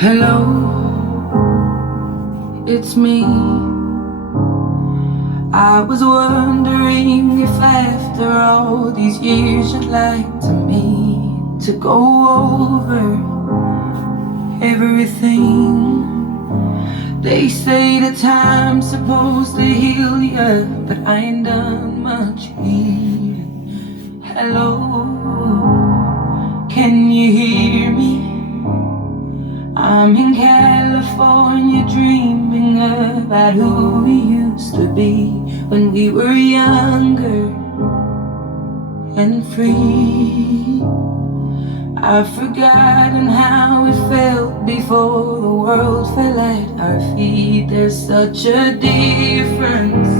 Hello, it's me. I was wondering if after all these years you'd like to meet to go over everything. They say the time's supposed to heal ya, but I ain't done much healing. Hello, can you hear me? I'm in California dreaming about who we used to be when we were younger and free. I've forgotten how it felt before the world fell at our feet. There's such a difference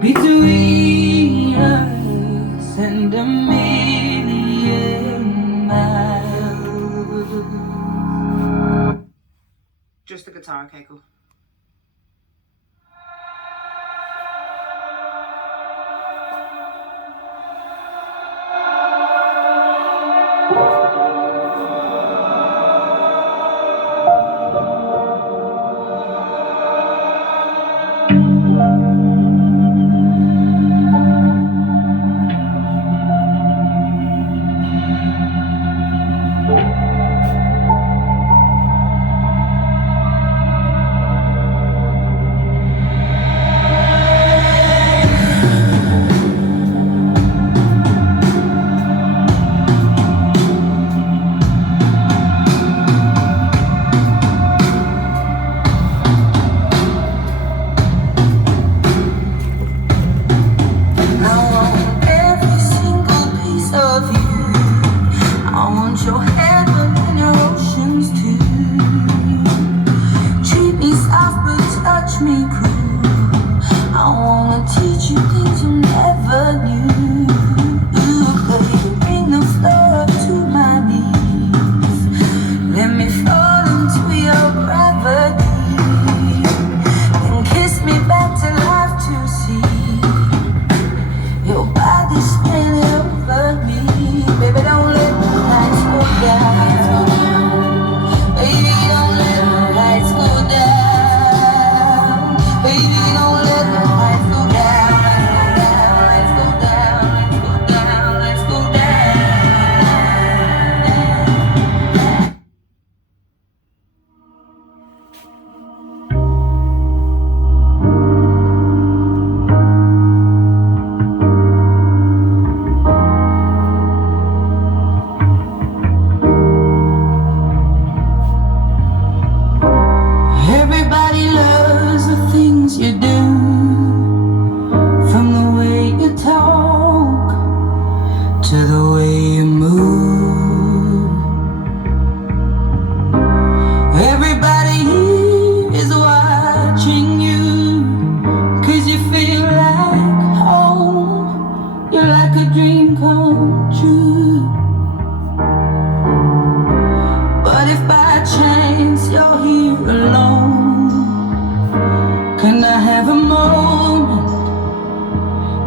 between us and a million miles. Just the guitar, okay, cool.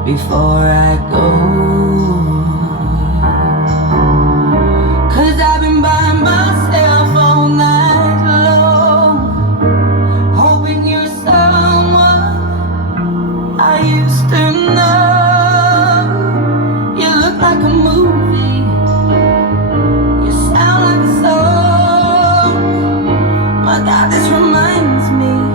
Before I go, 'cause I've been by myself all night long, hoping you're someone I used to know. You look like a movie, you sound like a song. My God, this reminds